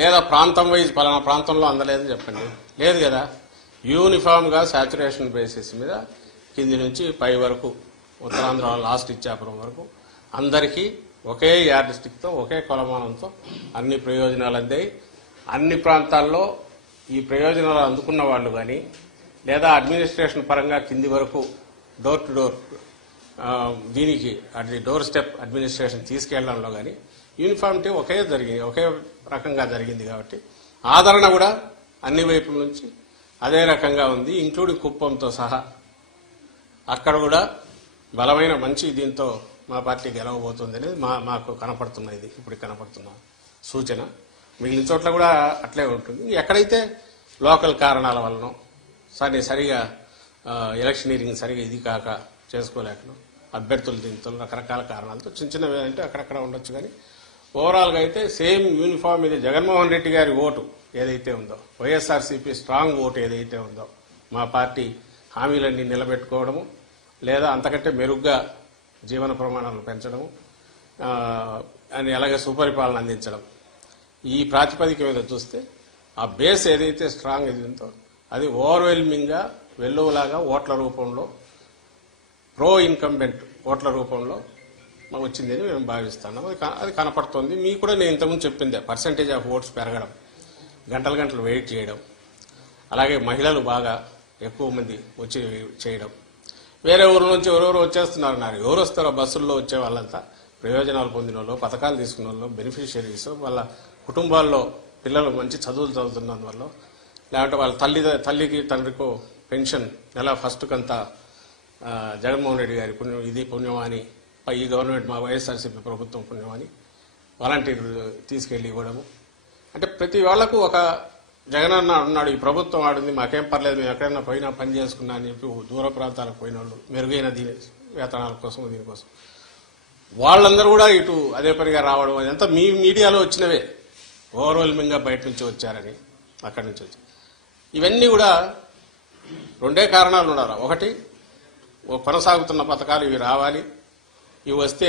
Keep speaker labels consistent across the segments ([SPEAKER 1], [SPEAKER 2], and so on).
[SPEAKER 1] లేదా ప్రాంతం వైజ్ పలానా ప్రాంతంలో అందలేదని చెప్పండి లేదు కదా యూనిఫామ్గా శాచురేషన్ బేసిస్ మీద కింది నుంచి పై వరకు ఉత్తరాంధ్ర లాస్ట్ ఇచ్చాపురం వరకు అందరికీ ఒకే యార్డ్ స్టిక్తో ఒకే కొలమానంతో అన్ని ప్రయోజనాలు అందాయి అన్ని ప్రాంతాల్లో ఈ ప్రయోజనాలు అందుకున్న వాళ్ళు కానీ లేదా అడ్మినిస్ట్రేషన్ పరంగా కింది వరకు డోర్ టు డోర్ దీనికి అది డోర్ స్టెప్ అడ్మినిస్ట్రేషన్ తీసుకెళ్లడంలో కానీ యూనిఫామిటీ ఒకే జరిగింది ఒకే రకంగా జరిగింది కాబట్టి ఆదరణ కూడా అన్ని వైపుల నుంచి అదే రకంగా ఉంది ఇంక్లూడింగ్ కుప్పంతో సహా అక్కడ కూడా బలమైన మంచి దీంతో మా పార్టీ గెలవబోతుంది అనేది మా మాకు కనపడుతున్నది ఇప్పుడు కనపడుతున్న సూచన మిగిలిన చోట్ల కూడా అట్లే ఉంటుంది ఎక్కడైతే లోకల్ కారణాల వలన సరే సరిగా ఎలక్షనీరింగ్ సరిగా ఇది కాక చేసుకోలేకను అభ్యర్థులు దీంతో రకరకాల కారణాలతో చిన్న చిన్నవి అంటే అక్కడక్కడ ఉండొచ్చు కానీ ఓవరాల్గా అయితే సేమ్ యూనిఫామ్ ఇది జగన్మోహన్ రెడ్డి గారి ఓటు ఏదైతే ఉందో వైఎస్ఆర్సీపీ స్ట్రాంగ్ ఓటు ఏదైతే ఉందో మా పార్టీ హామీలన్నీ నిలబెట్టుకోవడము లేదా అంతకంటే మెరుగ్గా జీవన ప్రమాణాలను పెంచడము అని అలాగే సుపరిపాలన అందించడం ఈ ప్రాతిపదిక మీద చూస్తే ఆ బేస్ ఏదైతే స్ట్రాంగ్ ఇది ఉందో అది ఓవర్వెల్మింగ్గా వెల్లువలాగా ఓట్ల రూపంలో ప్రో ఇన్కంబెంట్ ఓట్ల రూపంలో వచ్చిందని మేము భావిస్తున్నాం అది అది కనపడుతుంది మీకు కూడా నేను ఇంతకుముందు చెప్పిందే పర్సంటేజ్ ఆఫ్ ఓట్స్ పెరగడం గంటలు గంటలు వెయిట్ చేయడం అలాగే మహిళలు బాగా ఎక్కువ మంది వచ్చి చేయడం వేరే ఊరు నుంచి ఎవరెవరు వచ్చేస్తున్నారు నాకు ఎవరు వస్తారో బస్సుల్లో వచ్చే వాళ్ళంతా ప్రయోజనాలు పొందిన వాళ్ళు పథకాలు తీసుకున్న వాళ్ళు బెనిఫిషియరీస్ వాళ్ళ కుటుంబాల్లో పిల్లలు మంచి చదువులు చదువుతున్నందువల్ల లేకుంటే వాళ్ళ తల్లి తల్లికి తండ్రికో పెన్షన్ నెల అంతా జగన్మోహన్ రెడ్డి గారి పుణ్యం ఇది పుణ్యం అని ఈ గవర్నమెంట్ మా వైఎస్ఆర్సీపీ ప్రభుత్వం పుణ్యమని వాలంటీర్లు తీసుకెళ్ళి ఇవ్వడము అంటే ప్రతి వాళ్ళకు ఒక జగనన్న ఉన్నాడు ఈ ప్రభుత్వం ఆడింది మాకేం పర్లేదు మేము ఎక్కడైనా పోయినా పని చేసుకున్నా అని చెప్పి దూర ప్రాంతాలకు పోయిన వాళ్ళు మెరుగైన దీని వేతనాల కోసం దీనికోసం వాళ్ళందరూ కూడా ఇటు అదే పనిగా రావడం అదంతా మీ మీడియాలో వచ్చినవే ఓవర్వెల్మింగ్గా బయట నుంచి వచ్చారని అక్కడి నుంచి వచ్చి ఇవన్నీ కూడా రెండే కారణాలు ఉండాలి ఒకటి కొనసాగుతున్న పథకాలు ఇవి రావాలి ఇవి వస్తే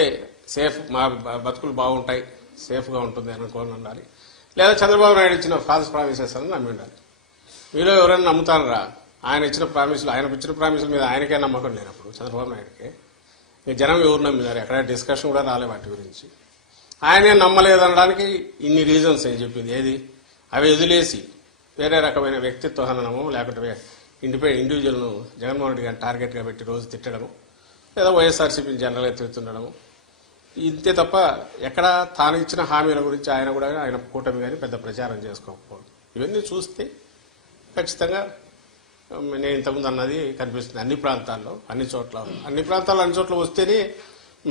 [SPEAKER 1] సేఫ్ మా బతుకులు బాగుంటాయి సేఫ్గా ఉంటుంది అనుకోని ఉండాలి లేదా చంద్రబాబు నాయుడు ఇచ్చిన ఫాల్స్ ప్రామిసెస్ అని నమ్మి ఉండాలి మీలో ఎవరైనా నమ్ముతారా ఆయన ఇచ్చిన ప్రామిసులు ఆయన ఇచ్చిన ప్రామిసుల మీద ఆయనకే నమ్మకం లేనప్పుడు చంద్రబాబు నాయుడుకే మీ జనం ఎవరు నమ్మినారు ఎక్కడ డిస్కషన్ కూడా రాలే వాటి గురించి ఆయనే నమ్మలేదనడానికి ఇన్ని రీజన్స్ అని చెప్పింది ఏది అవి వదిలేసి వేరే రకమైన వ్యక్తిత్వ హననము లేకపోతే ఇండిపెండెంట్ ఇండివిజువల్ను జగన్మోహన్ రెడ్డి గారిని టార్గెట్గా పెట్టి రోజు తిట్టడము లేదా వైఎస్ఆర్సీపీని జెండాలు ఎత్తుతుండడము ఇంతే తప్ప ఎక్కడ తాను ఇచ్చిన హామీల గురించి ఆయన కూడా ఆయన కూటమి కానీ పెద్ద ప్రచారం చేసుకోకపోవడం ఇవన్నీ చూస్తే ఖచ్చితంగా నేను ఇంతకుముందు అన్నది కనిపిస్తుంది అన్ని ప్రాంతాల్లో అన్ని చోట్ల అన్ని ప్రాంతాల్లో అన్ని చోట్ల వస్తేనే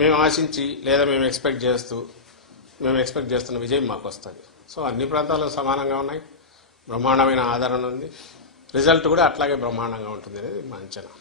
[SPEAKER 1] మేము ఆశించి లేదా మేము ఎక్స్పెక్ట్ చేస్తూ మేము ఎక్స్పెక్ట్ చేస్తున్న విజయం మాకు వస్తుంది సో అన్ని ప్రాంతాల్లో సమానంగా ఉన్నాయి బ్రహ్మాండమైన ఆధారణ ఉంది రిజల్ట్ కూడా అట్లాగే బ్రహ్మాండంగా ఉంటుంది అనేది మా అంచనా